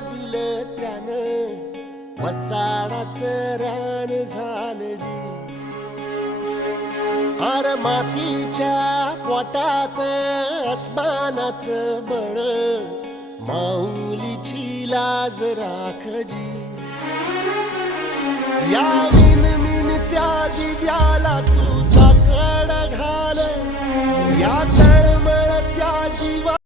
दिलं त्यानं वसाडाचं रान झालं जी. अर मातीच्या पोटात अस्मानाचं बळ, माऊलीची लाज राखजी. या मिनमिन त्या दिव्याला तू साकड घाल, यात